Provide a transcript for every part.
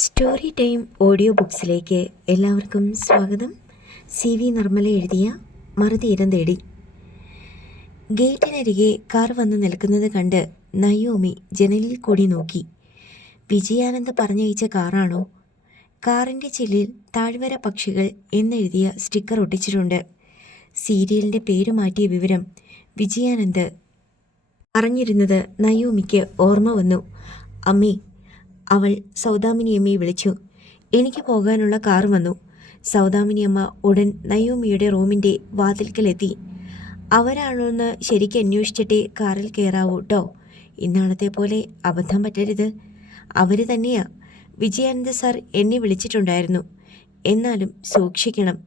Story time audio ബുക്സിലേക്ക് എല്ലാവർക്കും സ്വാഗതം. CV Nirmala എഴുതിയ മറുതീരം തേടി. ഗേറ്റിനരികെ കാർ വന്ന് നിൽക്കുന്നത് കണ്ട് നയോമി ജനലിൽ കൂടി നോക്കി. വിജയാനന്ദ് പറഞ്ഞയച്ച കാറാണോ? കാറിൻ്റെ ചില്ലിൽ താഴ്വര പക്ഷികൾ എന്നെഴുതിയ സ്റ്റിക്കർ ഒട്ടിച്ചിട്ടുണ്ട്. സീരിയലിൻ്റെ പേര് മാറ്റിയ വിവരം വിജയാനന്ദ് അറിഞ്ഞിരുന്നത് നയോമിക്ക് ഓർമ്മ വന്നു. അമ്മേ, അവൾ സൗദാമിനിയമ്മയെ വിളിച്ചു. എനിക്ക് പോകാനുള്ള കാർ വന്നു. സൗദാമിനിയമ്മ ഉടൻ നയോമിയുടെ റൂമിൻ്റെ വാതിൽക്കലെത്തി. അവരാണോന്ന് ശരിക്കും അന്വേഷിച്ചിട്ടേ കാറിൽ കയറാവൂ കേട്ടോ. ഇന്നാളത്തെ പോലെ അബദ്ധം പറ്റരുത്. അവർ തന്നെയാ. വിജയാനന്ദ സാർ എന്നെ വിളിച്ചിട്ടുണ്ടായിരുന്നു. എന്നാലും സൂക്ഷിക്കണം.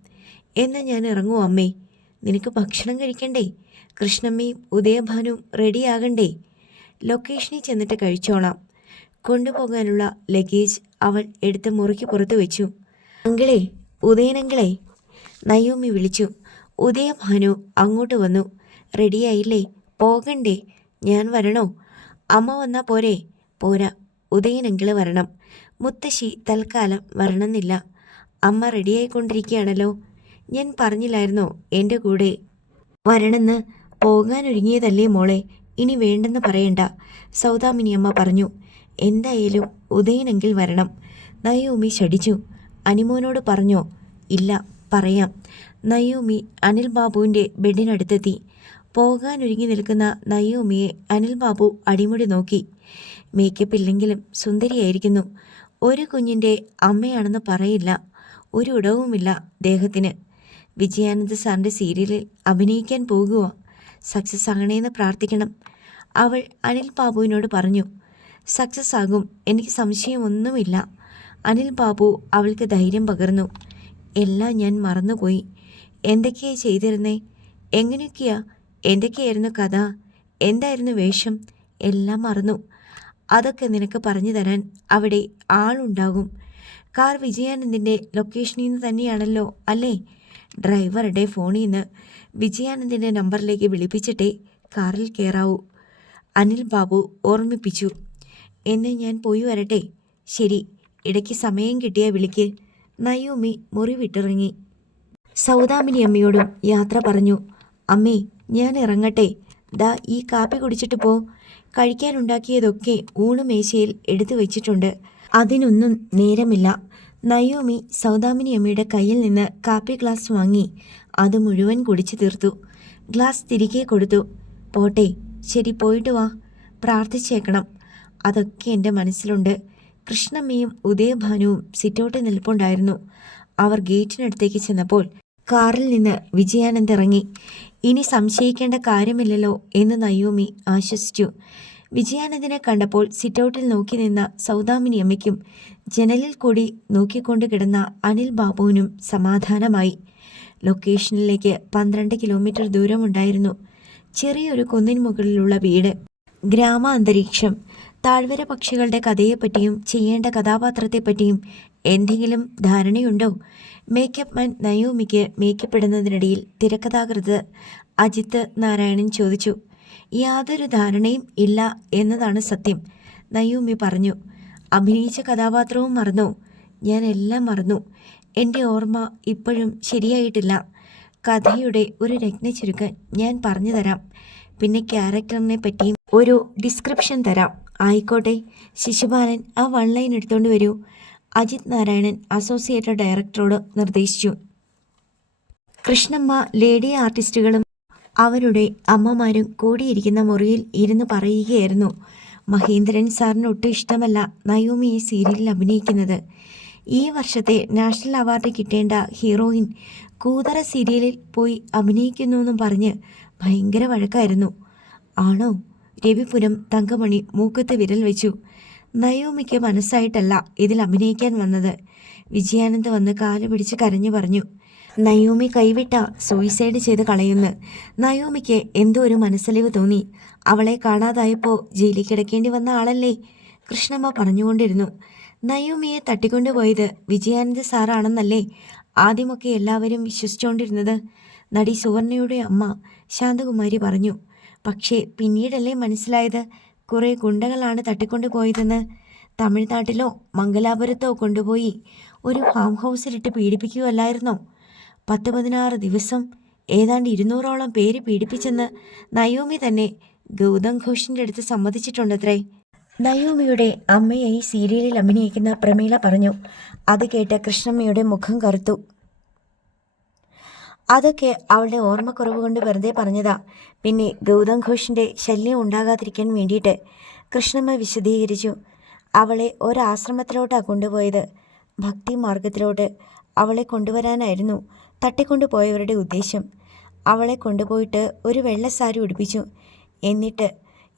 എന്നാൽ ഞാൻ ഇറങ്ങൂ അമ്മേ. നിനക്ക് ഭക്ഷണം കഴിക്കണ്ടേ? കൃഷ്ണമ്മയും ഉദയഭാനുവും റെഡിയാകണ്ടേ? ലൊക്കേഷനിൽ ചെന്നിട്ട് കഴിച്ചോളാം. കൊണ്ടുപോകാനുള്ള ലഗേജ് അവൾ എടുത്ത് മുറിക്ക് പുറത്ത് വെച്ചു. അങ്കിളേ, ഉദയനങ്കിളേ, നയോമി വിളിച്ചു. ഉദയഭാനു അങ്ങോട്ട് വന്നു. റെഡിയായില്ലേ? പോകണ്ടേ? ഞാൻ വരണോ? അമ്മ വന്നാൽ പോരെ? പോരാ, ഉദയനങ്കിള് വരണം. മുത്തശ്ശി തൽക്കാലം വരണമെന്നില്ല. അമ്മ റെഡിയായിക്കൊണ്ടിരിക്കുകയാണല്ലോ. ഞാൻ പറഞ്ഞില്ലായിരുന്നോ എൻ്റെ കൂടെ വരണമെന്ന്? പോകാനൊരുങ്ങിയതല്ലേ മോളെ, ഇനി വേണ്ടെന്ന് പറയണ്ട, സൗദാമിനിയമ്മ പറഞ്ഞു. എന്തായാലും ഉദയനെങ്കിൽ വരണം. നയോമി ശടിച്ചു. അനിമോനോട് പറഞ്ഞോ? ഇല്ല, പറയാം. നയോമി അനിൽ ബാബുവിൻ്റെ ബെഡിനടുത്തെത്തി. പോകാനൊരുങ്ങി നിൽക്കുന്ന നയോമിയെ അനിൽ ബാബു അടിമുടി നോക്കി. മേക്കപ്പ് ഇല്ലെങ്കിലും സുന്ദരിയായിരിക്കുന്നു. ഒരു കുഞ്ഞിൻ്റെ അമ്മയാണെന്ന് പറയില്ല. ഒരു ഉടവുമില്ല ദേഹത്തിന്. വിജയാനന്ദ് സാറിൻ്റെ സീരിയലിൽ അഭിനയിക്കാൻ പോകുക. സക്സസ് ആകണേന്ന് പ്രാർത്ഥിക്കണം, അവൾ അനിൽ ബാബുവിനോട് പറഞ്ഞു. സക്സസ് ആകും, എനിക്ക് സംശയമൊന്നുമില്ല. അനിൽ ബാബു അവൾക്ക് ധൈര്യം പകർന്നു. എല്ലാം ഞാൻ മറന്നുപോയി. എന്തൊക്കെയാ ചെയ്തിരുന്നേ? എന്തൊക്കെയായിരുന്നു കഥ? എന്തായിരുന്നു വേഷം? എല്ലാം മറന്നു. അതൊക്കെ നിനക്ക് പറഞ്ഞു തരാൻ അവിടെ ആളുണ്ടാകും. കാർ വിജയാനന്ദിൻ്റെ ലൊക്കേഷനിൽ നിന്ന് തന്നെയാണല്ലോ അല്ലേ? ഡ്രൈവറുടെ ഫോണിൽ നിന്ന് വിജയാനന്ദിൻ്റെ നമ്പറിലേക്ക് വിളിപ്പിച്ചിട്ടേ കാറിൽ കയറാവൂ, അനിൽ ബാബു ഓർമ്മിപ്പിച്ചു. എന്നെ ഞാൻ പോയി വരട്ടെ? ശരി, ഇടയ്ക്ക് സമയം കിട്ടിയാൽ വിളിക്ക്. നയോമി മുറി വിട്ടിറങ്ങി. സൗദാമിനി അമ്മയോടും യാത്ര പറഞ്ഞു. അമ്മേ, ഞാൻ ഇറങ്ങട്ടെ. ദാ ഈ കാപ്പി കുടിച്ചിട്ട് പോ. കഴിക്കാനുണ്ടാക്കിയതൊക്കെ ഊണുമേശയിൽ എടുത്തു വെച്ചിട്ടുണ്ട്. അതിനൊന്നും നേരമില്ല. നയോമി സൗദാമിനി അമ്മയുടെ കയ്യിൽ നിന്ന് കാപ്പി ഗ്ലാസ് വാങ്ങി അത് മുഴുവൻ കുടിച്ചു തീർത്തു. ഗ്ലാസ് തിരികെ കൊടുത്തു. പോട്ടെ, ശരി, പോയിട്ട് വാ. പ്രാർത്ഥിച്ചേക്കണം. അതൊക്കെ എൻ്റെ മനസ്സിലുണ്ട്. കൃഷ്ണമ്മയും ഉദയഭാനുവും സിറ്റൗട്ടിൽ നിൽപ്പുണ്ടായിരുന്നു. അവർ ഗേറ്റിനടുത്തേക്ക് ചെന്നപ്പോൾ കാറിൽ നിന്ന് വിജയാനന്ദ് ഇറങ്ങി. ഇനി സംശയിക്കേണ്ട കാര്യമില്ലല്ലോ എന്ന് നയോമി ആശ്വസിച്ചു. വിജയാനന്ദിനെ കണ്ടപ്പോൾ സിറ്റൗട്ടിൽ നോക്കി നിന്ന സൗദാമിനി അമ്മയ്ക്കും ജനലിൽ കൂടി നോക്കിക്കൊണ്ട് കിടന്ന അനിൽ ബാബുവിനും സമാധാനമായി. ലൊക്കേഷനിലേക്ക് 12 കിലോമീറ്റർ ദൂരമുണ്ടായിരുന്നു. ചെറിയൊരു കുന്നിൻ മുകളിലുള്ള വീട്, ഗ്രാമാന്തരീക്ഷം. താഴ്വര പക്ഷികളുടെ കഥയെപ്പറ്റിയും ചെയ്യേണ്ട കഥാപാത്രത്തെപ്പറ്റിയും എന്തെങ്കിലും ധാരണയുണ്ടോ? മേക്കപ്പ് മാൻ നയോമിക്ക് മേക്കപ്പ് ഇടുന്നതിനിടയിൽ തിരക്കഥാകൃത്ത് അജിത്ത് നാരായണൻ ചോദിച്ചു. യാതൊരു ധാരണയും ഇല്ല എന്നതാണ് സത്യം, നയോമി പറഞ്ഞു. അഭിനയിച്ച കഥാപാത്രവും മറന്നു? ഞാൻ എല്ലാം മറന്നു. എൻ്റെ ഓർമ്മ ഇപ്പോഴും ശരിയായിട്ടില്ല. കഥയുടെ ഒരു രത്നച്ചുരുക്കം ഞാൻ പറഞ്ഞു തരാം. പിന്നെ ക്യാരക്ടറിനെ പറ്റിയും ഒരു ഡിസ്ക്രിപ്ഷൻ തരാം. ആയിക്കോട്ടെ. ശിശുപാലൻ ആ 1 ലൈൻ എടുത്തുകൊണ്ട് വരൂ, അജിത് നാരായണൻ അസോസിയേറ്റ് ഡയറക്ടറോട് നിർദ്ദേശിച്ചു. കൃഷ്ണമ്മ ലേഡി ആർട്ടിസ്റ്റുകളും അവരുടെ അമ്മമാരും കൂടിയിരിക്കുന്ന മുറിയിൽ ഇരുന്ന് പറയുകയായിരുന്നു. മഹേന്ദ്രൻ സാറിന് ഒട്ടും ഇഷ്ടമല്ല നയോമി ഈ സീരിയലിൽ അഭിനയിക്കുന്നത്. ഈ വർഷത്തെ നാഷണൽ അവാർഡ് കിട്ടേണ്ട ഹീറോയിൻ കൂതറ സീരിയലിൽ പോയി അഭിനയിക്കുന്നുവെന്നും പറഞ്ഞ് ഭയങ്കര വഴക്കായിരുന്നു. ആണോ? രവിപുരം തങ്കമണി മൂക്കത്ത് വിരൽ വെച്ചു. നയോമിക്ക് മനസ്സായിട്ടല്ല ഇതിൽ അഭിനയിക്കാൻ വന്നത്. വിജയാനന്ദ് വന്ന് കാല് പിടിച്ച് കരഞ്ഞു പറഞ്ഞു. നയോമി കൈവിട്ട സൂയിസൈഡ് ചെയ്ത് കളയുന്നു. നയോമിക്ക് എന്തോ ഒരു മനസ്സലിവ് തോന്നി. അവളെ കാണാതായപ്പോൾ ജയിലിൽ കിടക്കേണ്ടി വന്ന ആളല്ലേ? കൃഷ്ണമ്മ പറഞ്ഞുകൊണ്ടിരുന്നു. നയോമിയെ തട്ടിക്കൊണ്ടുപോയത് വിജയാനന്ദ് സാറാണെന്നല്ലേ ആദ്യമൊക്കെ എല്ലാവരും വിശ്വസിച്ചുകൊണ്ടിരുന്നത്? നടി സുവർണയുടെ അമ്മ ശാന്തകുമാരി പറഞ്ഞു. പക്ഷേ പിന്നീടല്ലേ മനസ്സിലായത് കുറേ ഗുണ്ടകളാണ് തട്ടിക്കൊണ്ടുപോയതെന്ന്. തമിഴ്നാട്ടിലോ മംഗലാപുരത്തോ കൊണ്ടുപോയി ഒരു ഫാം ഹൗസിലിട്ട് പീഡിപ്പിക്കുകയല്ലായിരുന്നോ? 10-16 ദിവസം ഏതാണ്ട് 200ഓളം പേര് പീഡിപ്പിച്ചെന്ന് നയോമി തന്നെ ഗൗതം ഘോഷിൻ്റെ അടുത്ത് സമ്മതിച്ചിട്ടുണ്ടത്രേ. നയോമിയുടെ അമ്മയായി സീരിയലിൽ അഭിനയിക്കുന്ന പ്രമീള പറഞ്ഞു. അത് കേട്ട് കൃഷ്ണമ്മയുടെ മുഖം കറുത്തു. അതൊക്കെ അവളുടെ ഓർമ്മക്കുറവ് കൊണ്ട് വെറുതെ പറഞ്ഞതാ. പിന്നെ ഗൗതം ഘോഷിൻ്റെ ശല്യം ഉണ്ടാകാതിരിക്കാൻ വേണ്ടിയിട്ട് കൃഷ്ണമ്മ വിശദീകരിച്ചു. അവളെ ഒരാശ്രമത്തിലോട്ടാണ് കൊണ്ടുപോയത്. ഭക്തി മാർഗത്തിലോട്ട് അവളെ കൊണ്ടുവരാനായിരുന്നു തട്ടിക്കൊണ്ടുപോയവരുടെ ഉദ്ദേശം. അവളെ കൊണ്ടുപോയിട്ട് ഒരു വെള്ളസാരി ഉടുപ്പിച്ചു. എന്നിട്ട്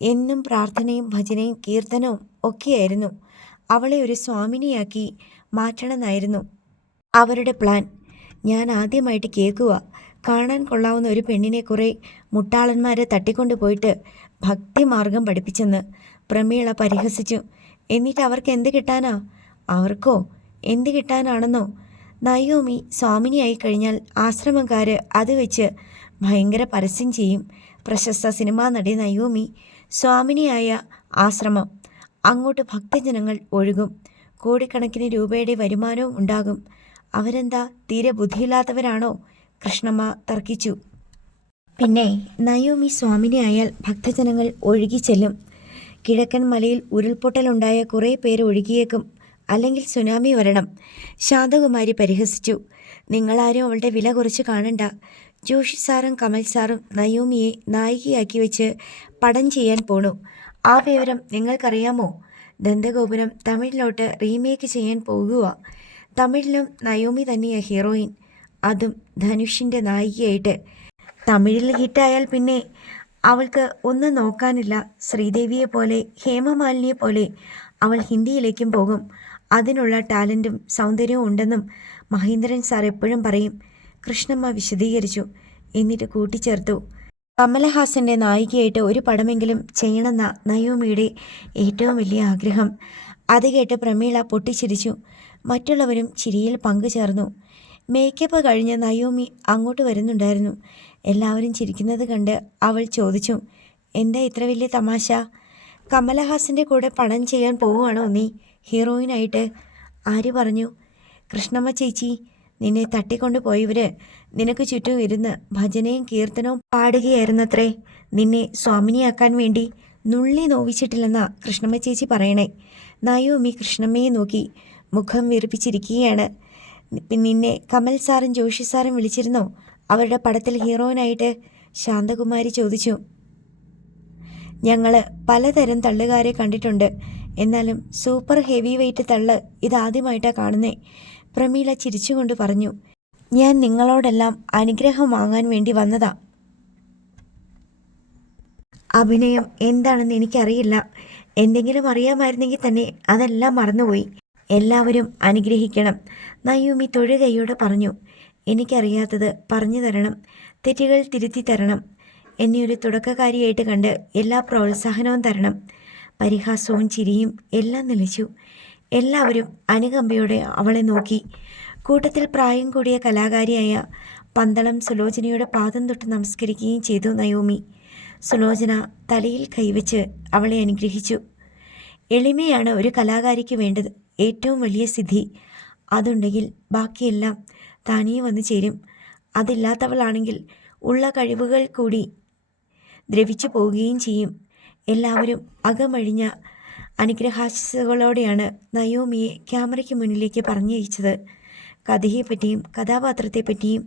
എന്നും പ്രാർത്ഥനയും ഭജനയും കീർത്തനവും ഒക്കെയായിരുന്നു. അവളെ ഒരു സ്വാമിനിയാക്കി മാറ്റണമെന്നായിരുന്നു അവരുടെ പ്ലാൻ. ഞാൻ ആദ്യമായിട്ട് കേൾക്കുക, കാണാൻ കൊള്ളാവുന്ന ഒരു പെണ്ണിനെ കുറേ മുട്ടാളന്മാരെ തട്ടിക്കൊണ്ടുപോയിട്ട് ഭക്തിമാർഗം പഠിപ്പിച്ചെന്ന് പ്രമീള പരിഹസിച്ചു. എന്നിട്ട് അവർക്ക് എന്ത് കിട്ടാനാ? അവർക്കോ എന്ത് കിട്ടാനാണെന്നോ? നയോമി സ്വാമിനിയായി കഴിഞ്ഞാൽ ആശ്രമക്കാർ അത് വെച്ച് ഭയങ്കര പരസ്യം ചെയ്യും. പ്രശസ്ത സിനിമാ നടി നയോമി സ്വാമിനിയായ ആശ്രമം, അങ്ങോട്ട് ഭക്തജനങ്ങൾ ഒഴുകും. കോടിക്കണക്കിന് രൂപയുടെ വരുമാനവും ഉണ്ടാകും. അവരെന്താ തീരെ ബുദ്ധിയില്ലാത്തവരാണോ? കൃഷ്ണമ്മ തർക്കിച്ചു. പിന്നെ നയോമി സ്വാമിനിയായാൽ ഭക്തജനങ്ങൾ ഒഴുകിച്ചെല്ലും. കിഴക്കൻ മലയിൽ ഉരുൾപൊട്ടലുണ്ടായ കുറേ പേര് ഒഴുകിയേക്കും, അല്ലെങ്കിൽ സുനാമി വരണം. ശാന്തകുമാരി പരിഹസിച്ചു. നിങ്ങളാരും അവളുടെ വില കുറച്ച് കാണണ്ട. ജോഷി സാറും കമൽ സാറും നയോമിയെ നായികയാക്കി വെച്ച് പടം ചെയ്യാൻ പോണു. ആ വിവരം നിങ്ങൾക്കറിയാമോ? ദന്തഗോപുരം തമിഴിലോട്ട് റീമേക്ക് ചെയ്യാൻ പോകുക. തമിഴിലും നയോമി തന്നെയാണ് ഹീറോയിൻ, അതും ധനുഷിൻ്റെ നായികയായിട്ട്. തമിഴിൽ ഹിറ്റായാൽ പിന്നെ അവൾക്ക് ഒന്നും നോക്കാനില്ല. ശ്രീദേവിയെ പോലെ ഹേമമാലിനിയെ പോലെ അവൾ ഹിന്ദിയിലേക്കും പോകും. അതിനുള്ള ടാലൻറ്റും സൗന്ദര്യവും ഉണ്ടെന്നും മഹേന്ദ്രൻ സാർ എപ്പോഴും പറയും. കൃഷ്ണമ്മ വിശദീകരിച്ചു. എന്നിട്ട് കൂട്ടിച്ചേർത്തു, കമലഹാസൻ്റെ നായികയായിട്ട് ഒരു പടമെങ്കിലും ചെയ്യണമെന്ന നയോമിയുടെ ഏറ്റവും വലിയ ആഗ്രഹം. അത് കേട്ട് പ്രമീള പൊട്ടിച്ചിരിച്ചു. മറ്റുള്ളവരും ചിരിയിൽ പങ്കുചേർന്നു. മേക്കപ്പ് കഴിഞ്ഞ് നയോമി അങ്ങോട്ട് വരുന്നുണ്ടായിരുന്നു. എല്ലാവരും ചിരിക്കുന്നത് കണ്ട് അവൾ ചോദിച്ചു, എന്താ ഇത്ര വലിയ തമാശ? കമലഹാസൻ്റെ കൂടെ പടം ചെയ്യാൻ പോവുകയാണോ നീ ഹീറോയിനായിട്ട്? ആര് പറഞ്ഞു? കൃഷ്ണമ്മ ചേച്ചി, നിന്നെ തട്ടിക്കൊണ്ടു പോയവർ നിനക്ക് ചുറ്റും ഇരുന്ന് ഭജനയും കീർത്തനവും പാടുകയായിരുന്നത്രേ. നിന്നെ സ്വാമിനിയാക്കാൻ വേണ്ടി നുള്ളി നോവിച്ചിട്ടില്ലെന്നാ കൃഷ്ണമ്മ ചേച്ചി പറയണേ. നയോമി കൃഷ്ണമ്മയെ നോക്കി മുഖം വീർപ്പിച്ചിരിക്കുകയാണ്. നിന്നെ കമൽ സാറും ജോഷി സാറും വിളിച്ചിരുന്നോ അവരുടെ പടത്തിൽ ഹീറോയിനായിട്ട്? ശാന്തകുമാരി ചോദിച്ചു. ഞങ്ങൾ പലതരം തള്ളുകാരെ കണ്ടിട്ടുണ്ട്, എന്നാലും സൂപ്പർ ഹെവി വെയ്റ്റ് തള്ള് ഇതാദ്യമായിട്ടാണ് കാണുന്നേ. പ്രമീള ചിരിച്ചുകൊണ്ട് പറഞ്ഞു. ഞാൻ നിങ്ങളോടെല്ലാം അനുഗ്രഹം വാങ്ങാൻ വേണ്ടി വന്നതാ. അഭിനയം എന്താണെന്ന് എനിക്കറിയില്ല. എന്തെങ്കിലും അറിയാമായിരുന്നെങ്കിൽ തന്നെ അതെല്ലാം മറന്നുപോയി. എല്ലാവരും അനുഗ്രഹിക്കണം. നയോമി തൊഴുകൈയോടെ പറഞ്ഞു. എനിക്കറിയാത്തത് പറഞ്ഞു തരണം, തെറ്റുകൾ തിരുത്തി തരണം. എന്നെ ഒരു തുടക്കക്കാരിയായിട്ട് കണ്ട് എല്ലാ പ്രോത്സാഹനവും തരണം. പരിഹാസവും ചിരിയും എല്ലാം നിലച്ചു. എല്ലാവരും അനുകമ്പയോടെ അവളെ നോക്കി. കൂട്ടത്തിൽ പ്രായം കൂടിയ കലാകാരിയായ പന്തളം സുലോചനയുടെ പാദം തൊട്ട് നമസ്കരിക്കുകയും ചെയ്തു നയോമി. സുലോചന തലയിൽ കൈവച്ച് അവളെ അനുഗ്രഹിച്ചു. എളിമയാണ് ഒരു കലാകാരിക്ക് വേണ്ടത് ഏറ്റവും വലിയ സിദ്ധി. അതുണ്ടെങ്കിൽ ബാക്കിയെല്ലാം താനേ വന്നു ചേരും. അതില്ലാത്തവളാണെങ്കിൽ ഉള്ള കഴിവുകൾ കൂടി ദ്രവിച്ചു പോവുകയും ചെയ്യും. എല്ലാവരും അകമഴിഞ്ഞ അനുഗ്രഹാശിസുകളോടെയാണ് നയോമിയെ ക്യാമറയ്ക്ക് മുന്നിലേക്ക് പറഞ്ഞയച്ചത്. കഥയെപ്പറ്റിയും കഥാപാത്രത്തെപ്പറ്റിയും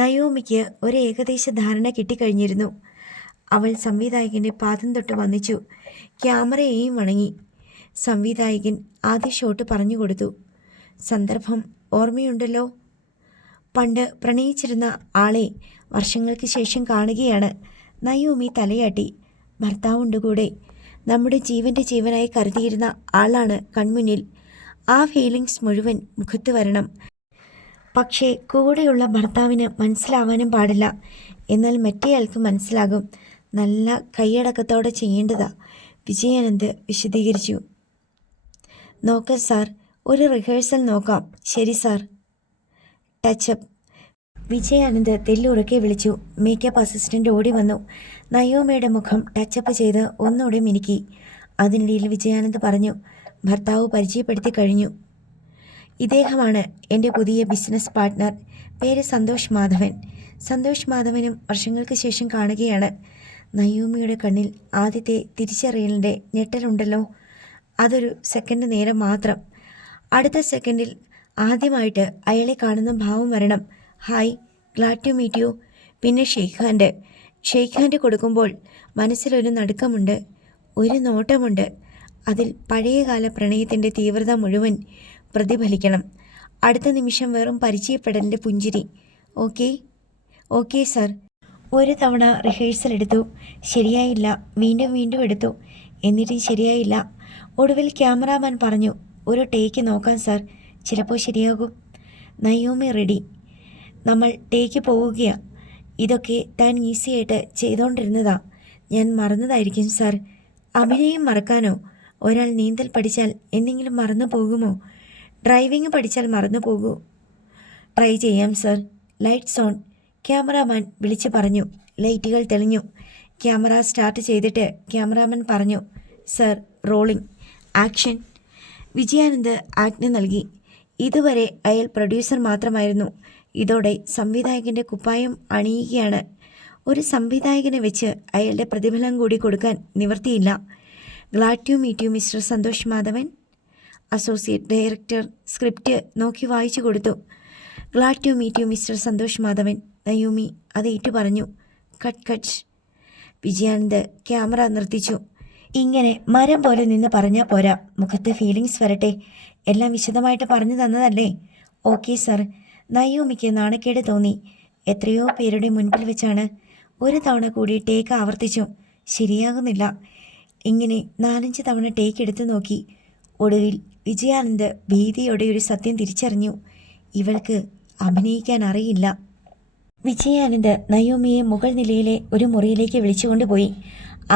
നയോമിക്ക് ഒരു ഏകദേശ ധാരണ കിട്ടിക്കഴിഞ്ഞിരുന്നു. അവൾ സംവിധായകൻ്റെ പാദം തൊട്ട് വന്നിച്ചു. ക്യാമറയെയും വണങ്ങി. സംവിധായകൻ ആദ്യ ഷോട്ട് പറഞ്ഞു കൊടുത്തു. സന്ദർഭം ഓർമ്മയുണ്ടല്ലോ? പണ്ട് പ്രണയിച്ചിരുന്ന ആളെ വർഷങ്ങൾക്ക് ശേഷം കാണുകയാണ്. നയോമി തലയാട്ടി. ഭർത്താവുണ്ട് കൂടെ. നമ്മുടെ ജീവൻ്റെ ജീവനായി കരുതിയിരുന്ന ആളാണ് കൺമുന്നിൽ. ആ ഫീലിങ്സ് മുഴുവൻ മുഖത്ത് വരണം. പക്ഷേ കൂടെയുള്ള ഭർത്താവിന് മനസ്സിലാവാനും പാടില്ല. എന്നാൽ മറ്റേയാൾക്ക് മനസ്സിലാകും. നല്ല കൈയടക്കത്തോടെ ചെയ്യേണ്ടതാ, വിജയാനന്ദ് വിശദീകരിച്ചു. നോക്കാം സാർ, ഒരു റിഹേഴ്സൽ നോക്കാം. ശരി സാർ. ടച്ചപ്പ്. വിജയാനന്ദ് തെല്ലുറക്കെ വിളിച്ചു. മേക്കപ്പ് അസിസ്റ്റൻ്റ് ഓടി വന്നു. നയോമയുടെ മുഖം ടച്ചപ്പ് ചെയ്ത് ഒന്നുകൂടെ മിനുക്കി. അതിനിടയിൽ വിജയാനന്ദ് പറഞ്ഞു, ഭർത്താവ് പരിചയപ്പെടുത്തി കഴിഞ്ഞു. ഇദ്ദേഹമാണ് എൻ്റെ പുതിയ ബിസിനസ് പാർട്ട്ണർ. പേര് സന്തോഷ് മാധവൻ. സന്തോഷ് മാധവനും വർഷങ്ങൾക്ക് ശേഷം കാണുകയാണ്. നയോമിയുടെ കണ്ണിൽ ആദ്യത്തെ തിരിച്ചറിയലിൻ്റെ ഞെട്ടലുണ്ടല്ലോ. അതൊരു സെക്കൻഡ് നേരം മാത്രം. അടുത്ത സെക്കൻഡിൽ ആദ്യമായിട്ട് അയാളെ കാണുന്ന ഭാവം വരണം. Hi, glad to meet you. പിന്നെ ഷെയ്ക്ക് ഹാൻഡ് കൊടുക്കുമ്പോൾ മനസ്സിലൊരു നടുക്കമുണ്ട്, ഒരു നോട്ടമുണ്ട്. അതിൽ പഴയകാല പ്രണയത്തിൻ്റെ തീവ്രത മുഴുവൻ പ്രതിഫലിക്കണം. അടുത്ത നിമിഷം വെറും പരിചയപ്പെടലിൻ്റെ പുഞ്ചിരി. Okay sir. ഒരു തവണ റിഹേഴ്സൽ എടുത്തു, ശരിയായില്ല. വീണ്ടും എടുത്തു, എന്നിട്ടും ശരിയായില്ല. ഒടുവിൽ ക്യാമറാമാൻ പറഞ്ഞു, ഒരു ടേക്ക് നോക്കാം സാർ, ചിലപ്പോൾ ശരിയാകും. Naomi ready. നമ്മൾ ടേക്ക് പോവുകയാ. ഇതൊക്കെ താൻ ഈസിയായിട്ട് ചെയ്തുകൊണ്ടിരുന്നതാ. ഞാൻ മറന്നതായിരിക്കും സാർ. അഭിനയം മറക്കാനോ? ഒരാൾ നീന്തൽ പഠിച്ചാൽ എന്തെങ്കിലും മറന്നു പോകുമോ? ഡ്രൈവിംഗ് പഠിച്ചാൽ മറന്നു പോകൂ. ട്രൈ ചെയ്യാം സാർ. Lights on. ക്യാമറാമാൻ വിളിച്ചു പറഞ്ഞു. ലൈറ്റുകൾ തെളിഞ്ഞു. ക്യാമറ സ്റ്റാർട്ട് ചെയ്തിട്ട് ക്യാമറാമാൻ പറഞ്ഞു, സർ റോളിംഗ് ആക്ഷൻ. വിജയാനന്ദ് ആജ്ഞ നൽകി. ഇതുവരെ അയാൾ പ്രൊഡ്യൂസർ മാത്രമായിരുന്നു. ഇതോടെ സംവിധായകൻ്റെ കുപ്പായം അണിയുകയാണ്. ഒരു സംവിധായകനെ വെച്ച് അയാളുടെ പ്രതിഫലം കൂടി കൊടുക്കാൻ നിവർത്തിയില്ല. Glad to meet you mister Santhosh Madhavan. Associate director script നോക്കി വായിച്ചു കൊടുത്തു. Glad to meet you mister Santhosh Madhavan. Naomi അത് ഏറ്റു പറഞ്ഞു. കട്ട്. വിജയാനന്ദ് ക്യാമറ നിർത്തിച്ചു. ഇങ്ങനെ മരം പോലെ നിന്ന് പറഞ്ഞാൽ പോരാ, മുഖത്ത് ഫീലിങ്സ് വരട്ടെ. എല്ലാം വിശദമായിട്ട് പറഞ്ഞു തന്നതല്ലേ? Okay sir. നയോമിക്ക് നാണക്കേട് തോന്നി. എത്രയോ പേരുടെ മുൻപിൽ വെച്ചാണ്. ഒരു തവണ കൂടി ടേക്ക് ആവർത്തിച്ചു. ശരിയാകുന്നില്ല. ഇങ്ങനെ 4-5 തവണ ടേക്ക് എടുത്തു നോക്കി. ഒടുവിൽ വിജയാനന്ദ് ഭീതിയോടെ ഒരു സത്യം തിരിച്ചറിഞ്ഞു. ഇവൾക്ക് അഭിനയിക്കാൻ അറിയില്ല. വിജയാനന്ദ് നയോമിയെ മുകൾ നിലയിലെ ഒരു മുറിയിലേക്ക് വിളിച്ചുകൊണ്ടുപോയി.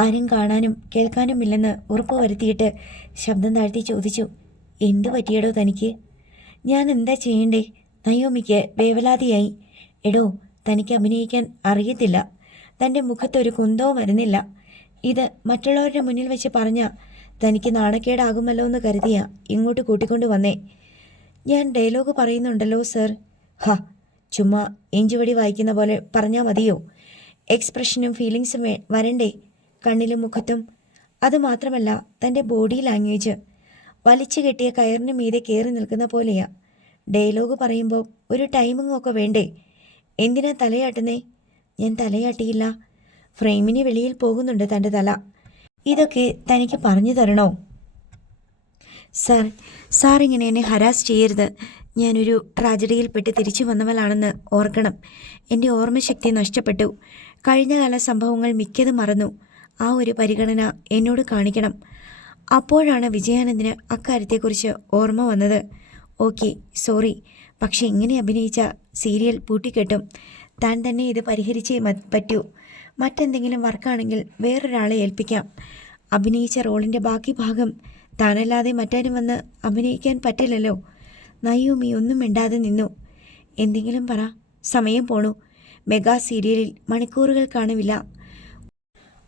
ആരും കാണാനും കേൾക്കാനുമില്ലെന്ന് ഉറപ്പുവരുത്തിയിട്ട് ശബ്ദം താഴ്ത്തി ചോദിച്ചു, എന്തു പറ്റിയടോ തനിക്ക്? ഞാൻ എന്താ ചെയ്യണ്ടേ? നയോമിക്ക് വേവലാതിയായി. എടോ, തനിക്ക് അഭിനയിക്കാൻ അറിയത്തില്ല. തൻ്റെ മുഖത്തൊരു കുന്തവും വരുന്നില്ല. ഇത് മറ്റുള്ളവരുടെ മുന്നിൽ വെച്ച് പറഞ്ഞാൽ തനിക്ക് നാണക്കേടാകുമല്ലോ എന്ന് കരുതിയാ ഇങ്ങോട്ട് കൂട്ടിക്കൊണ്ടു വന്നേ. ഞാൻ ഡയലോഗ് പറയുന്നുണ്ടല്ലോ സർ. ചുമ്മാ ഇഞ്ചുവടി വായിക്കുന്ന പോലെ പറഞ്ഞാൽ മതിയോ? എക്സ്പ്രഷനും ഫീലിങ്സും വരണ്ടേ കണ്ണിലും മുഖത്തും? അതുമാത്രമല്ല, തൻ്റെ ബോഡി ലാംഗ്വേജ് വലിച്ചു കെട്ടിയ കയറിന് മീതെ കയറി നിൽക്കുന്ന പോലെയാ. ഡയലോഗ് പറയുമ്പോൾ ഒരു ടൈമിംഗ് ഒക്കെ വേണ്ടേ? എന്തിനാ തലയാട്ടുന്നേ? ഞാൻ തലയാട്ടിയില്ല. ഫ്രെയിമിന് വെളിയിൽ പോകുന്നുണ്ട് തൻ്റെ തല. ഇതൊക്കെ തനിക്ക് പറഞ്ഞു തരണോ? സാർ ഇങ്ങനെ എന്നെ ഹരാസ് ചെയ്യരുത്. ഞാനൊരു ട്രാജഡിയിൽപ്പെട്ട് തിരിച്ചു വന്നവളാണെന്ന് ഓർക്കണം. എൻ്റെ ഓർമ്മശക്തി നഷ്ടപ്പെട്ടു. കഴിഞ്ഞകാല സംഭവങ്ങൾ മിക്കതും മറന്നു. ആ ഒരു പരിഗണന എന്നോട് കാണിക്കണം. അപ്പോഴാണ് വിജയാനന്ദിന് അക്കാര്യത്തെക്കുറിച്ച് ഓർമ്മ വന്നത്. Okay, sorry. പക്ഷെ ഇങ്ങനെ അഭിനയിച്ച സീരിയൽ പൂട്ടിക്കെട്ടും. താൻ തന്നെ ഇത് പരിഹരിച്ചേ പറ്റൂ. മറ്റെന്തെങ്കിലും വർക്കാണെങ്കിൽ വേറൊരാളെ ഏൽപ്പിക്കാം. അഭിനയിച്ച റോളിൻ്റെ ബാക്കി ഭാഗം താനല്ലാതെ മറ്റാരും വന്ന് അഭിനയിക്കാൻ പറ്റില്ലല്ലോ. നയോമി ഒന്നും മിണ്ടാതെ നിന്നു. എന്തെങ്കിലും പറ, സമയം പോണു. മെഗാ സീരിയലിൽ മണിക്കൂറുകൾക്കാണ് വില.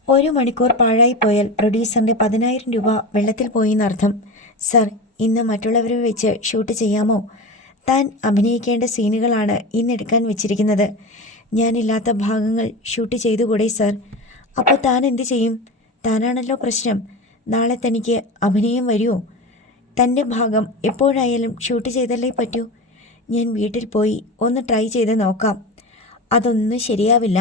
1 മണിക്കൂർ പാഴായിപ്പോയാൽ പ്രൊഡ്യൂസറിൻ്റെ 10,000 രൂപ വെള്ളത്തിൽ പോയിന്നർത്ഥം. സർ, ഇന്ന് മറ്റുള്ളവരെ വെച്ച് ഷൂട്ട് ചെയ്യാമോ? താൻ അഭിനയിക്കേണ്ട സീനുകളാണ് ഇന്നെടുക്കാൻ വെച്ചിരിക്കുന്നത്. ഞാനില്ലാത്ത ഭാഗങ്ങൾ ഷൂട്ട് ചെയ്തുകൂടെ സർ? അപ്പോൾ താൻ എന്ത് ചെയ്യും? താനാണല്ലോ പ്രശ്നം. നാളെ തനിക്ക് അഭിനയം വരുമോ? തൻ്റെ ഭാഗം എപ്പോഴായാലും ഷൂട്ട് ചെയ്തല്ലേ പറ്റൂ. ഞാൻ വീട്ടിൽ പോയി ഒന്ന് ട്രൈ ചെയ്ത് നോക്കാം. അതൊന്നും ശരിയാവില്ല.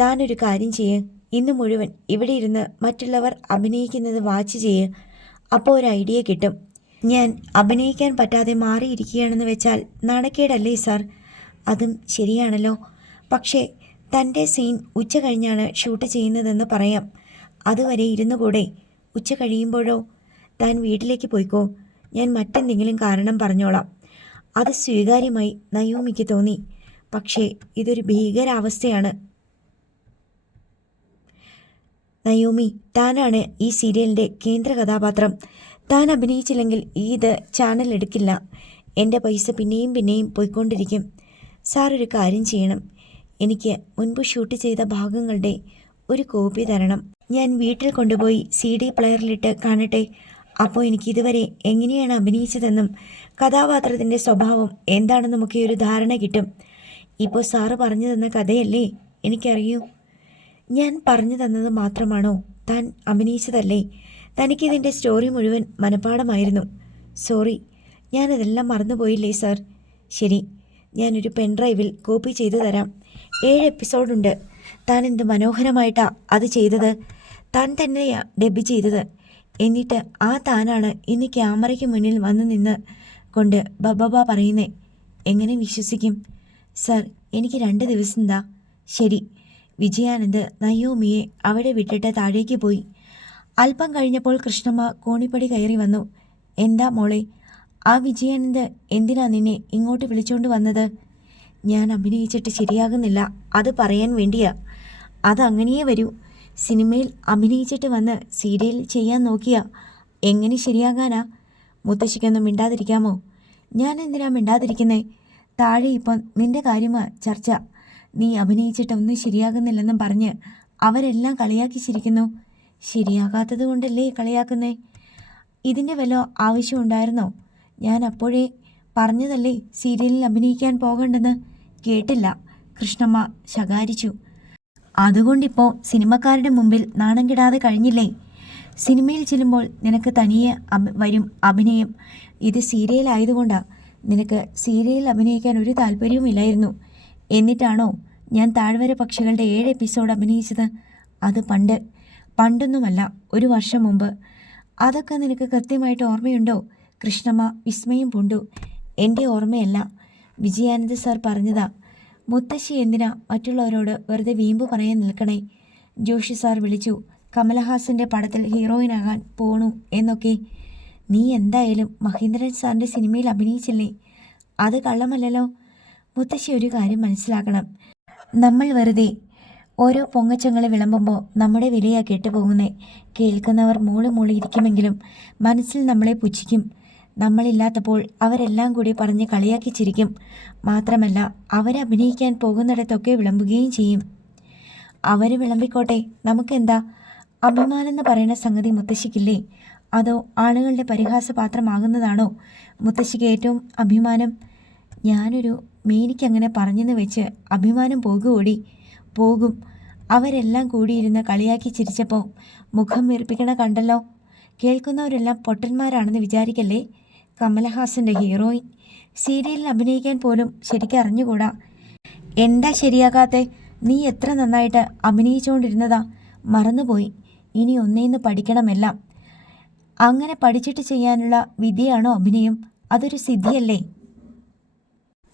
താനൊരു കാര്യം ചെയ്യ്. ഇന്ന് മുഴുവൻ ഇവിടെ ഇരുന്ന് മറ്റുള്ളവർ അഭിനയിക്കുന്നത് വാച്ച് ചെയ്യ്. അപ്പോൾ ഒരു ഐഡിയ കിട്ടും. ഞാൻ അഭിനയിക്കാൻ പറ്റാതെ മാറിയിരിക്കുകയാണെന്ന് വെച്ചാൽ നാണക്കേടല്ലേ സാർ? അതും ശരിയാണല്ലോ. പക്ഷേ തൻ്റെ സീൻ ഉച്ച കഴിഞ്ഞാണ് ഷൂട്ട് ചെയ്യുന്നതെന്ന് പറയാം. അതുവരെ ഇരുന്നു കൂടെ? ഉച്ച കഴിയുമ്പോഴോ? താൻ വീട്ടിലേക്ക് പോയിക്കോ. ഞാൻ മറ്റെന്തെങ്കിലും കാരണം പറഞ്ഞോളാം. അത് സ്വീകാര്യമായി നയോമിക്ക് തോന്നി. പക്ഷേ ഇതൊരു ഭീകരാവസ്ഥയാണ്. നയോമി, താനാണ് ഈ സീരിയലിൻ്റെ കേന്ദ്ര കഥാപാത്രം. താൻ അഭിനയിച്ചില്ലെങ്കിൽ ഇത് ചാനൽ എടുക്കില്ല. എൻ്റെ പൈസ പിന്നെയും പോയിക്കൊണ്ടിരിക്കും. സാർ ഒരു കാര്യം ചെയ്യണം. എനിക്ക് മുൻപ് ഷൂട്ട് ചെയ്ത ഭാഗങ്ങളുടെ ഒരു കോപ്പി തരണം. ഞാൻ വീട്ടിൽ കൊണ്ടുപോയി CD പ്ലെയറിലിട്ട് കാണട്ടെ. അപ്പോൾ എനിക്കിതുവരെ എങ്ങനെയാണ് അഭിനയിച്ചതെന്നും കഥാപാത്രത്തിൻ്റെ സ്വഭാവം എന്താണെന്നുമൊക്കെ ഒരു ധാരണ കിട്ടും. ഇപ്പോൾ സാറ് പറഞ്ഞു തന്ന കഥയല്ലേ എനിക്കറിയൂ. ഞാൻ പറഞ്ഞു തന്നത് മാത്രമാണോ താൻ അഭിനയിച്ചതല്ലേ? തനിക്കിതിൻ്റെ സ്റ്റോറി മുഴുവൻ മനഃപ്പാടമായിരുന്നു. Sorry, ഞാനതെല്ലാം മറന്നുപോയില്ലേ sir. ശരി, ഞാനൊരു പെൻഡ്രൈവിൽ കോപ്പി ചെയ്തു തരാം. 7 എപ്പിസോഡുണ്ട്. താൻ എന്ത് മനോഹരമായിട്ടാ അത് ചെയ്തത്. താൻ തന്നെയാ ഡബ് ചെയ്തത്. എന്നിട്ട് ആ താനാണ് ഇന്ന് ക്യാമറയ്ക്ക് മുന്നിൽ വന്ന് നിന്ന് കൊണ്ട് ബബബ പറയുന്നേ. എങ്ങനെ വിശ്വസിക്കും സാർ? എനിക്ക് 2 ദിവസം എന്താ? ശരി. വിജയാനന്ദ് നയോമിയെ അവിടെ വിട്ടിട്ട് താഴേക്ക് പോയി. അല്പം കഴിഞ്ഞപ്പോൾ കൃഷ്ണമ്മ കോണിപ്പടി കയറി വന്നു. എന്താ മോളെ, ആ വിജയാനന്ദ് എന്തിനാ നിന്നെ ഇങ്ങോട്ട് വിളിച്ചോണ്ട് വന്നത്? ഞാൻ അഭിനയിച്ചിട്ട് ശരിയാകുന്നില്ല, അത് പറയാൻ വേണ്ടിയാ. അതങ്ങനെയേ വരൂ. സിനിമയിൽ അഭിനയിച്ചിട്ട് വന്ന് സീരിയൽ ചെയ്യാൻ നോക്കിയാ എങ്ങനെ ശരിയാകാനാ? മുത്തശ്ശിക്കൊന്നും മിണ്ടാതിരിക്കാമോ? ഞാൻ എന്തിനാ മിണ്ടാതിരിക്കുന്നേ? താഴെ ഇപ്പം നിന്റെ കാര്യമാ ചർച്ച. നീ അഭിനയിച്ചിട്ടൊന്നും ശരിയാകുന്നില്ലെന്നും പറഞ്ഞ് അവരെല്ലാം കളിയാക്കി ചിരിക്കുന്നു. ശരിയാകാത്തത് കൊണ്ടല്ലേ കളിയാക്കുന്നേ? ഇതിൻ്റെ വല്ല ആവശ്യമുണ്ടായിരുന്നോ? ഞാൻ അപ്പോഴേ പറഞ്ഞതല്ലേ സീരിയലിൽ അഭിനയിക്കാൻ പോകണ്ടെന്ന്. കേട്ടില്ല. കൃഷ്ണമ്മ ശകാരിച്ചു. അതുകൊണ്ടിപ്പോൾ സിനിമക്കാരുടെ മുമ്പിൽ നാണം കെടാതെ കഴിഞ്ഞില്ലേ? സിനിമയിൽ ചെല്ലുമ്പോൾ നിനക്ക് തനിയെ വരും അഭിനയം. ഇത് സീരിയലായതുകൊണ്ടാണ്. നിനക്ക് സീരിയലിൽ അഭിനയിക്കാൻ ഒരു താല്പര്യവുമില്ലായിരുന്നു. എന്നിട്ടാണോ ഞാൻ താഴ്വര പക്ഷികളുടെ 7 എപ്പിസോഡ് അഭിനയിച്ചത്? അത് പണ്ടൊന്നുമല്ല, 1 വർഷം മുമ്പ്. അതൊക്കെ നിനക്ക് കൃത്യമായിട്ട് ഓർമ്മയുണ്ടോ? കൃഷ്ണമ്മ വിസ്മയം പൂണ്ടു. എൻ്റെ ഓർമ്മയല്ല, വിജയാനന്ദ് സാർ പറഞ്ഞതാ. മുത്തശ്ശി എന്തിനാ മറ്റുള്ളവരോട് വെറുതെ വീമ്പ് പറയാൻ നിൽക്കണേ? ജോഷി സാർ വിളിച്ചു. കമലഹാസൻ്റെ പടത്തിൽ ഹീറോയിനാകാൻ പോണു എന്നൊക്കെ. നീ എന്തായാലും മഹേന്ദ്രൻ സാറിൻ്റെ സിനിമയിൽ അഭിനയിച്ചില്ലേ? അത് കള്ളമല്ലല്ലോ. മുത്തശ്ശി ഒരു കാര്യം മനസ്സിലാക്കണം. നമ്മൾ വെറുതെ ഓരോ പൊങ്ങച്ചങ്ങളെ വിളമ്പുമ്പോൾ നമ്മുടെ വിലയാ കെട്ടുപോകുന്നേ. കേൾക്കുന്നവർ മൂളി ഇരിക്കുമെങ്കിലും മനസ്സിൽ നമ്മളെ പുച്ഛിക്കും. നമ്മളില്ലാത്തപ്പോൾ അവരെല്ലാം കൂടി പറഞ്ഞ് കളിയാക്കി ചിരിക്കും. മാത്രമല്ല അവരഭിനയിക്കാൻ പോകുന്നിടത്തൊക്കെ വിളമ്പുകയും ചെയ്യും. അവർ വിളമ്പിക്കോട്ടെ, നമുക്കെന്താ? അഭിമാനെന്ന് പറയുന്ന സംഗതി മുത്തശ്ശിക്കില്ലേ? അതോ ആളുകളുടെ പരിഹാസപാത്രമാകുന്നതാണോ മുത്തശ്ശിക്ക് ഏറ്റവും അഭിമാനം? ഞാനൊരു മേനിക്കങ്ങനെ പറഞ്ഞെന്ന് വെച്ച് അഭിമാനം പോകുമോടി? പോകും. അവരെല്ലാം കൂടിയിരുന്ന് കളിയാക്കി ചിരിച്ചപ്പോൾ മുഖം വീർപ്പിക്കണ കണ്ടല്ലോ. കേൾക്കുന്നവരെല്ലാം പൊട്ടന്മാരാണെന്ന് വിചാരിക്കല്ലേ. കമലഹാസൻ്റെ ഹീറോയിൻ സീരിയലിൽ അഭിനയിക്കാൻ പോലും ശരിക്കും അറിഞ്ഞുകൂടാ. എന്താ ശരിയാകാത്തെ? നീ എത്ര നന്നായിട്ട് അഭിനയിച്ചുകൊണ്ടിരുന്നതാ. മറന്നുപോയി. ഇനി ഒന്നേന്ന് പഠിക്കണമെല്ലാം. അങ്ങനെ പഠിച്ചിട്ട് ചെയ്യാനുള്ള വിദ്യയാണോ അഭിനയം? അതൊരു സിദ്ധിയല്ലേ?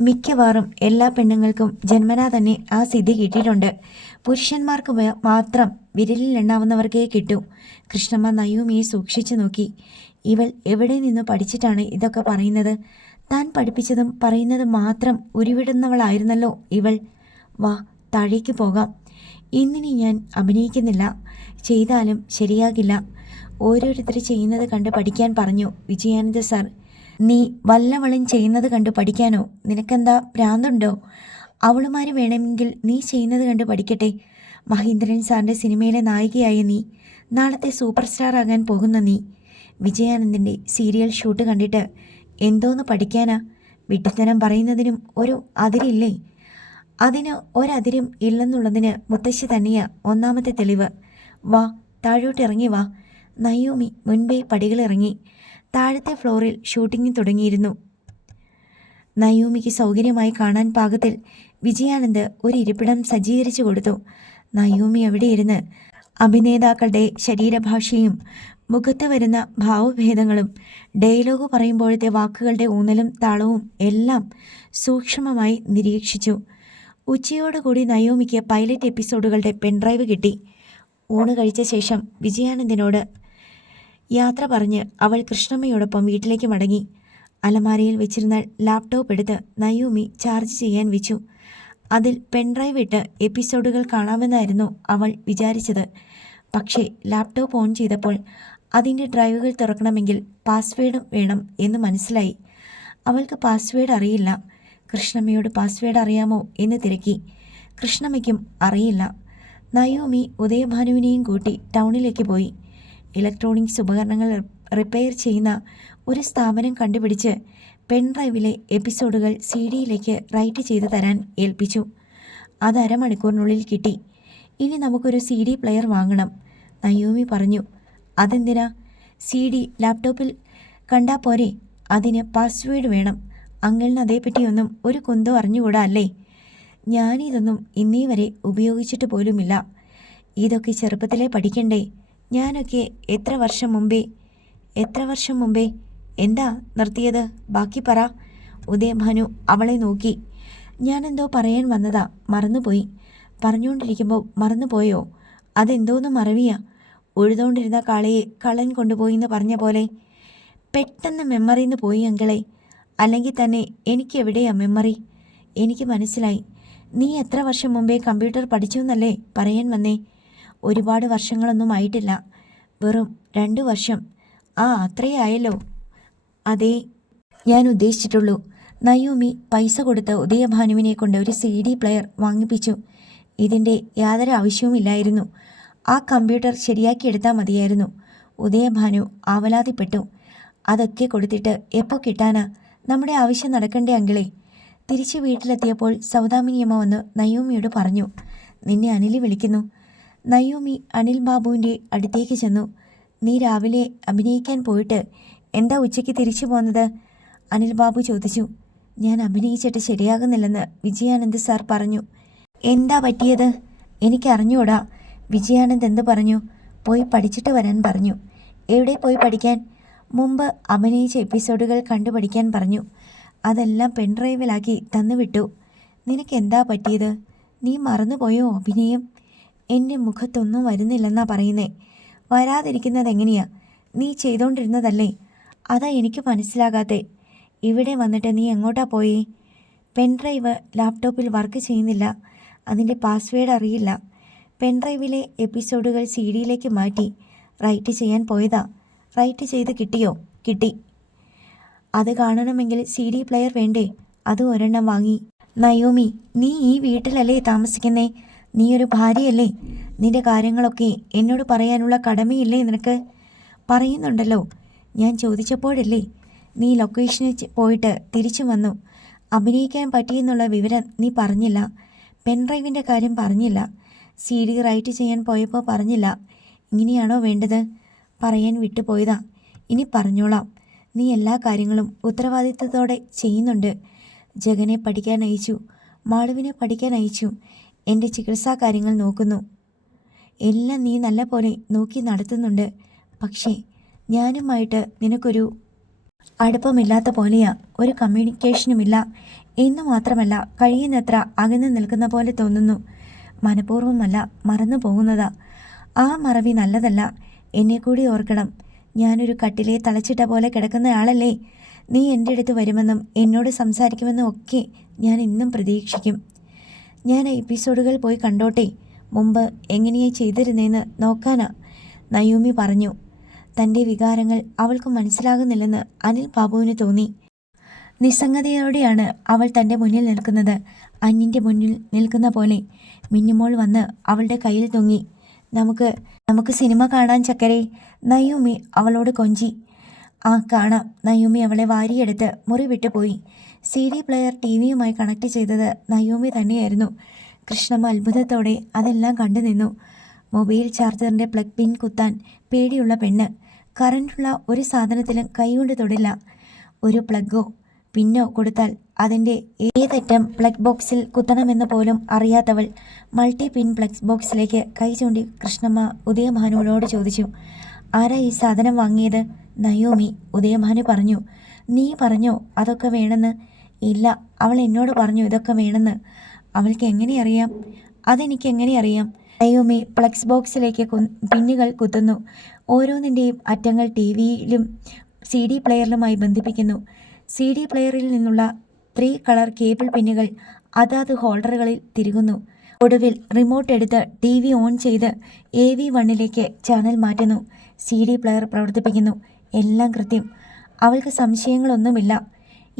മിക്കവാറും എല്ലാ പെണ്ണുങ്ങൾക്കും ജന്മനാ തന്നെ ആ സിദ്ധി കിട്ടിയിട്ടുണ്ട്. പുരുഷന്മാർക്ക് മാത്രം വിരലിൽ എണ്ണാവുന്നവർക്കേ കിട്ടൂ. കൃഷ്ണമ്മ നയോമിയെ സൂക്ഷിച്ചു നോക്കി. ഇവൾ എവിടെ നിന്ന് പഠിച്ചിട്ടാണ് ഇതൊക്കെ പറയുന്നത്? താൻ പഠിപ്പിച്ചതും പറയുന്നതും മാത്രം ഉരുവിടുന്നവളായിരുന്നല്ലോ ഇവൾ. വാ, താഴേക്ക് പോകാം. ഇന്നിനി ഞാൻ അഭിനയിക്കുന്നില്ല. ചെയ്താലും ശരിയാകില്ല. ഓരോരുത്തർ ചെയ്യുന്നത് കണ്ട് പഠിക്കാൻ പറഞ്ഞു വിജയാനന്ദ സാർ. നീ വല്ലവളും ചെയ്യുന്നത് കണ്ടു പഠിക്കാനോ? നിനക്കെന്താ ഭ്രാന്തുണ്ടോ? അവളുമാര് വേണമെങ്കിൽ നീ ചെയ്യുന്നത് കണ്ട് പഠിക്കട്ടെ. മഹേന്ദ്രൻ സാറിൻ്റെ സിനിമയിലെ നായികയായ നീ, നാളത്തെ സൂപ്പർ സ്റ്റാർ ആകാൻ പോകുന്ന നീ, വിജയാനന്ദിൻ്റെ സീരിയൽ ഷൂട്ട് കണ്ടിട്ട് എന്തോന്ന് പഠിക്കാനാ? വിഡ്ഢിത്തരം പറയുന്നതിനും ഒരു അതിരില്ലേ? അതിന് ഒരതിരും ഇല്ലെന്നുള്ളതിന് മുത്തശ്ശി തന്നെയാ ഒന്നാമത്തെ തെളിവ്. വാ, താഴോട്ടിറങ്ങി വാ. നയോമി മുൻപേ പടികളിറങ്ങി. താഴത്തെ ഫ്ലോറിൽ ഷൂട്ടിംഗ് തുടങ്ങിയിരുന്നു. നയോമിക്ക് സൗകര്യമായി കാണാൻ പാകത്തിൽ വിജയാനന്ദ് ഒരു ഇരിപ്പിടം സജ്ജീകരിച്ചു കൊടുത്തു. നയോമി അവിടെ ഇരുന്ന് അഭിനേതാക്കളുടെ ശരീരഭാഷയും മുഖത്ത് വരുന്ന ഭാവഭേദങ്ങളും ഡയലോഗ് പറയുമ്പോഴത്തെ വാക്കുകളുടെ ഊന്നലും താളവും എല്ലാം സൂക്ഷ്മമായി നിരീക്ഷിച്ചു. ഉച്ചയോടുകൂടി നയോമിക്ക് പൈലറ്റ് എപ്പിസോഡുകളുടെ പെൻഡ്രൈവ് കിട്ടി. ഊണ് കഴിച്ച ശേഷം വിജയാനന്ദിനോട് യാത്ര പറഞ്ഞ് അവൾ കൃഷ്ണമ്മയോടൊപ്പം വീട്ടിലേക്ക് മടങ്ങി. അലമാരയിൽ വെച്ചിരുന്ന ലാപ്ടോപ്പ് എടുത്ത് നയോമി ചാർജ് ചെയ്യാൻ വെച്ചു. അതിൽ പെൻഡ്രൈവ് ഇട്ട് എപ്പിസോഡുകൾ കാണാമെന്നായിരുന്നു അവൾ വിചാരിച്ചത്. പക്ഷേ ലാപ്ടോപ്പ് ഓൺ ചെയ്തപ്പോൾ അതിൻ്റെ ഡ്രൈവുകൾ തുറക്കണമെങ്കിൽ പാസ്വേഡും വേണം എന്ന് മനസ്സിലായി. അവൾക്ക് പാസ്വേഡ് അറിയില്ല. കൃഷ്ണമ്മയോട് പാസ്വേഡ് അറിയാമോ എന്ന് തിരക്കി. കൃഷ്ണമ്മയ്ക്കും അറിയില്ല. നയോമി ഉദയഭാനുവിനെയും കൂട്ടി ടൗണിലേക്ക് പോയി. ഇലക്ട്രോണിക്സ് ഉപകരണങ്ങൾ റിപ്പയർ ചെയ്യുന്ന ഒരു സ്ഥാപനം കണ്ടുപിടിച്ച് പെൻഡ്രൈവിലെ എപ്പിസോഡുകൾ CD-യിലേക്ക് റൈറ്റ് ചെയ്ത് തരാൻ ഏൽപ്പിച്ചു. അത് അരമണിക്കൂറിനുള്ളിൽ കിട്ടി. ഇനി നമുക്കൊരു CD പ്ലെയർ വാങ്ങണം, നയോമി പറഞ്ഞു. അതെന്തിനാ? CD ലാപ്ടോപ്പിൽ കണ്ടാ പോരെ? അതിന് പാസ്വേഡ് വേണം. അങ്കിളിന് അതേപ്പറ്റിയൊന്നും ഒരു കുന്തോ അറിഞ്ഞുകൂടാ അല്ലേ? ഞാനിതൊന്നും ഇന്നേ വരെ ഉപയോഗിച്ചിട്ട് പോലുമില്ല. ഇതൊക്കെ ചെറുപ്പത്തിലേ പഠിക്കണ്ടേ? ഞാനൊക്കെ എത്ര വർഷം മുമ്പേ എന്താ നിർത്തിയത്? ബാക്കി പറ. ഉദയഭാനു അവളെ നോക്കി. ഞാനെന്തോ പറയാൻ വന്നതാ, മറന്നുപോയി. പറഞ്ഞുകൊണ്ടിരിക്കുമ്പോൾ മറന്നുപോയോ? അതെന്തോന്ന് മറവിയാ? ഉഴുതുകൊണ്ടിരുന്ന കാളയെ കള്ളൻ കൊണ്ടുപോയിന്ന് പറഞ്ഞ പോലെ. പെട്ടെന്ന് മെമ്മറിന്ന് പോയി അങ്കിളെ. അല്ലെങ്കിൽ തന്നെ എനിക്കെവിടെയാ മെമ്മറി? എനിക്ക് മനസ്സിലായി. നീ എത്ര വർഷം മുമ്പേ കമ്പ്യൂട്ടർ പഠിച്ചു എന്നല്ലേ പറയാൻ വന്നേ? ഒരുപാട് വർഷങ്ങളൊന്നും ആയിട്ടില്ല, വെറും 2 വർഷം. അത്രയേ ആയല്ലോ. അതേ ഞാൻ ഉദ്ദേശിച്ചിട്ടുള്ളൂ. നയോമി പൈസ കൊടുത്ത് ഉദയഭാനുവിനെ കൊണ്ട് ഒരു CD പ്ലെയർ വാങ്ങിപ്പിച്ചു. ഇതിൻ്റെ യാതൊരു ആവശ്യവുമില്ലായിരുന്നു. ആ കമ്പ്യൂട്ടർ ശരിയാക്കിയെടുത്താൽ മതിയായിരുന്നു. ഉദയഭാനു ആവലാതിപ്പെട്ടു. അതൊക്കെ കൊടുത്തിട്ട് എപ്പോൾ കിട്ടാനാ? നമ്മുടെ ആവശ്യം നടക്കണ്ടേ അങ്കിളെ? തിരിച്ച് വീട്ടിലെത്തിയപ്പോൾ സൗദാമിനിയമ്മ വന്ന് നയോമിയോട് പറഞ്ഞു, നിന്നെ അനിൽ വിളിക്കുന്നു. നയോമി അനിൽ ബാബുവിൻ്റെ അടുത്തേക്ക് ചെന്നു. നീ രാവിലെ അഭിനയിക്കാൻ പോയിട്ട് എന്താ ഉച്ചയ്ക്ക് തിരിച്ചു പോന്നത്? അനിൽ ബാബു ചോദിച്ചു. ഞാൻ അഭിനയിച്ചിട്ട് ശരിയാകുന്നില്ലെന്ന് വിജയാനന്ദ് സാർ പറഞ്ഞു. എന്താ പറ്റിയത്? എനിക്കറിഞ്ഞൂടാ. വിജയാനന്ദ് എന്ത് പറഞ്ഞു? പോയി പഠിച്ചിട്ട് വരാൻ പറഞ്ഞു. എവിടെ പോയി പഠിക്കാൻ? മുമ്പ് അഭിനയിച്ച എപ്പിസോഡുകൾ കണ്ടുപഠിക്കാൻ പറഞ്ഞു. അതെല്ലാം പെൻഡ്രൈവിലാക്കി തന്നുവിട്ടു. നിനക്കെന്താ പറ്റിയത്? നീ മറന്നുപോയോ അഭിനയം? എൻ്റെ മുഖത്തൊന്നും വരുന്നില്ലെന്നാ പറയുന്നേ. വരാതിരിക്കുന്നതെങ്ങനെയാ? നീ ചെയ്തോണ്ടിരുന്നതല്ലേ? അതാ എനിക്ക് മനസ്സിലാകാത്തെ. ഇവിടെ വന്നിട്ട് നീ എങ്ങോട്ടാ പോയേ? പെൻഡ്രൈവ് ലാപ്ടോപ്പിൽ വർക്ക് ചെയ്യുന്നില്ല, അതിൻ്റെ പാസ്വേഡ് അറിയില്ല. പെൻഡ്രൈവിലെ എപ്പിസോഡുകൾ CD-യിലേക്ക് മാറ്റി റൈറ്റ് ചെയ്യാൻ പോയതാ. റൈറ്റ് ചെയ്ത് കിട്ടിയോ? കിട്ടി. അത് കാണണമെങ്കിൽ CD പ്ലെയർ വേണ്ടേ? അത് ഒരെണ്ണം വാങ്ങി. നയോമി, നീ ഈ വീട്ടിലല്ലേ താമസിക്കുന്നേ? നീ ഒരു ഭാര്യയല്ലേ? നിന്റെ കാര്യങ്ങളൊക്കെ എന്നോട് പറയാനുള്ള കടമയില്ലേ നിനക്ക്? പറയുന്നുണ്ടല്ലോ. ഞാൻ ചോദിച്ചപ്പോഴല്ലേ നീ ലൊക്കേഷനിൽ പോയിട്ട് തിരിച്ചു വന്നു. അഭിനയിക്കാൻ പറ്റിയെന്നുള്ള വിവരം നീ പറഞ്ഞില്ല. പെൻഡ്രൈവിൻ്റെ കാര്യം പറഞ്ഞില്ല. CD റൈറ്റ് ചെയ്യാൻ പോയപ്പോൾ പറഞ്ഞില്ല. ഇങ്ങനെയാണോ വേണ്ടത്? പറയാൻ വിട്ടുപോയതാ. ഇനി പറഞ്ഞോളാം. നീ എല്ലാ കാര്യങ്ങളും ഉത്തരവാദിത്തത്തോടെ ചെയ്യുന്നുണ്ട്. ജഗനെ പഠിക്കാൻ അയച്ചു, മാളുവിനെ പഠിക്കാൻ അയച്ചു, എൻ്റെ ചികിത്സാ കാര്യങ്ങൾ നോക്കുന്നു. എല്ലാം നീ നല്ല പോലെ നോക്കി നടത്തുന്നുണ്ട്. പക്ഷേ ഞാനുമായിട്ട് നിനക്കൊരു അടുപ്പമില്ലാത്ത പോലെയാ. ഒരു കമ്മ്യൂണിക്കേഷനുമില്ല എന്ന് മാത്രമല്ല, കഴിയുന്നത്ര അകന്ന് നിൽക്കുന്ന പോലെ തോന്നുന്നു. മനഃപൂർവ്വമല്ല, മറന്നു പോകുന്നതാ. ആ മറവി നല്ലതല്ല. എന്നെ കൂടി ഓർക്കണം. ഞാനൊരു കട്ടിലെ തളച്ചിട്ട പോലെ കിടക്കുന്നയാളല്ലേ? നീ എൻ്റെ അടുത്ത് വരുമെന്നും എന്നോട് സംസാരിക്കുമെന്നും ഒക്കെ ഞാൻ ഇന്നും പ്രതീക്ഷിക്കും. ഞാൻ എപ്പിസോഡുകൾ പോയി കണ്ടോട്ടെ? മുമ്പ് എങ്ങനെയാ ചെയ്തിരുന്നേന്ന് നോക്കാനാ, നയോമി പറഞ്ഞു. തൻ്റെ വികാരങ്ങൾ അവൾക്ക് മനസ്സിലാകുന്നില്ലെന്ന് അനിൽ ബാബുവിന് തോന്നി. നിസ്സംഗതയോടെയാണ് അവൾ തൻ്റെ മുന്നിൽ നിൽക്കുന്നത്. അന്യൻ്റെ മുന്നിൽ നിൽക്കുന്ന പോലെ. മിന്നുമോൾ വന്ന് അവളുടെ കയ്യിൽ തൂങ്ങി. നമുക്ക് സിനിമ കാണാൻ ചക്കരെ, നയോമി അവളോട് കൊഞ്ചി. കാണാം. നയോമി അവളെ വാരിയെടുത്ത് മുറി വിട്ടുപോയി. CD പ്ലെയർ TV-യുമായി കണക്ട് ചെയ്തത് നയോമി തന്നെയായിരുന്നു. കൃഷ്ണമ്മ അത്ഭുതത്തോടെ അതെല്ലാം കണ്ടു നിന്നു. മൊബൈൽ ചാർജറിൻ്റെ പ്ലഗ് പിൻ കുത്താൻ പേടിയുള്ള പെണ്ണ്. കറണ്ടുള്ള ഒരു സാധനത്തിലും കൈകൊണ്ട് തൊടില്ല. ഒരു പ്ലഗോ പിന്നോ കൊടുത്താൽ അതിൻ്റെ ഏതറ്റം പ്ലഗ് ബോക്സിൽ കുത്തണമെന്ന് പോലും അറിയാത്തവൾ മൾട്ടി പിൻ പ്ലഗ് ബോക്സിലേക്ക് കൈ ചൂണ്ടി കൃഷ്ണമ്മ ഉദയഭാനുവിനോട് ചോദിച്ചു. ആരാ ഈ സാധനം വാങ്ങിയത്? നയോമി. ഉദയഭാനു പറഞ്ഞു. നീ പറഞ്ഞോ അതൊക്കെ വേണമെന്ന്? ഇല്ല, അവൾ എന്നോട് പറഞ്ഞു ഇതൊക്കെ വേണമെന്ന്. അവൾക്ക് എങ്ങനെ അറിയാം? അതെനിക്ക് എങ്ങനെ അറിയാം? നയോമി പ്ലഗ് ബോക്സിലേക്ക് പിന്നുകൾ കുത്തുന്നു. ഓരോന്നിൻ്റെയും അറ്റങ്ങൾ TV-യിലും CD പ്ലെയറിലുമായി ബന്ധിപ്പിക്കുന്നു. CD പ്ലെയറിൽ നിന്നുള്ള 3 കളർ കേബിൾ പിന്നുകൾ അതാത് ഹോൾഡറുകളിൽ തിരുകുന്നു. ഒടുവിൽ റിമോട്ട് എടുത്ത് TV ഓൺ ചെയ്ത് AV1ലേക്ക് ചാനൽ മാറ്റുന്നു. CD പ്ലെയർ പ്രവർത്തിപ്പിക്കുന്നു. എല്ലാം കൃത്യം. അവൾക്ക് സംശയങ്ങളൊന്നുമില്ല.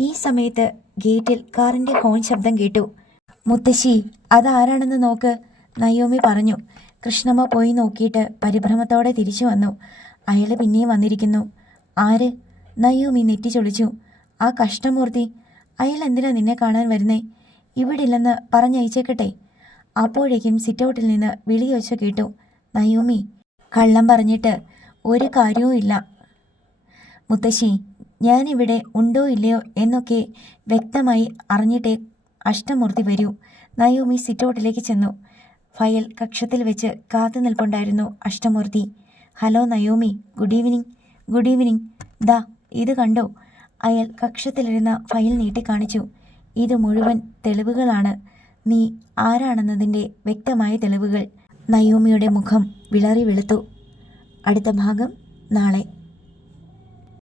ഈ സമയത്ത് ഗേറ്റിൽ കാറിൻ്റെ ഹോൺ ശബ്ദം കേട്ടു. മുത്തശ്ശി, അതാരാണെന്ന് നോക്ക്, നയോമി പറഞ്ഞു. കൃഷ്ണമ്മ പോയി നോക്കിയിട്ട് പരിഭ്രമത്തോടെ തിരിച്ചു വന്നു. അയാൾ പിന്നെയും വന്നിരിക്കുന്നു. ആര്? നയോമി നെറ്റിച്ചൊളിച്ചു. ആ കഷ്ടമൂർത്തി. അയാൾ എന്തിനാ നിന്നെ കാണാൻ വരുന്നേ? ഇവിടെ ഇല്ലെന്ന് പറഞ്ഞയച്ചേക്കട്ടെ? അപ്പോഴേക്കും സിറ്റൗട്ടിൽ നിന്ന് വിളിയൊച്ച കേട്ടു. നയോമി, കള്ളം പറഞ്ഞിട്ട് ഒരു കാര്യവും ഇല്ല മുത്തശ്ശി. ഞാനിവിടെ ഉണ്ടോ ഇല്ലയോ എന്നൊക്കെ വ്യക്തമായി അറിഞ്ഞിട്ടേ അഷ്ടമൂർത്തി വരൂ. നയോമി സിറ്റൗട്ടിലേക്ക് ചെന്നു. ഫയൽ കക്ഷത്തിൽ വെച്ച് കാത്തു നിൽപ്പുണ്ടായിരുന്നു Ashtamoorthy. Hello Naomi, good evening. Good evening. ദാ ഇത് കണ്ടോ? അയാൾ കക്ഷത്തിലിരുന്ന ഫയൽ നീട്ടിക്കാണിച്ചു. ഇത് മുഴുവൻ തെളിവുകളാണ്. നീ ആരാണെന്നതിൻ്റെ വ്യക്തമായ തെളിവുകൾ. നയോമിയുടെ മുഖം വിളറി വെളുത്തു. അടുത്ത ഭാഗം നാളെ.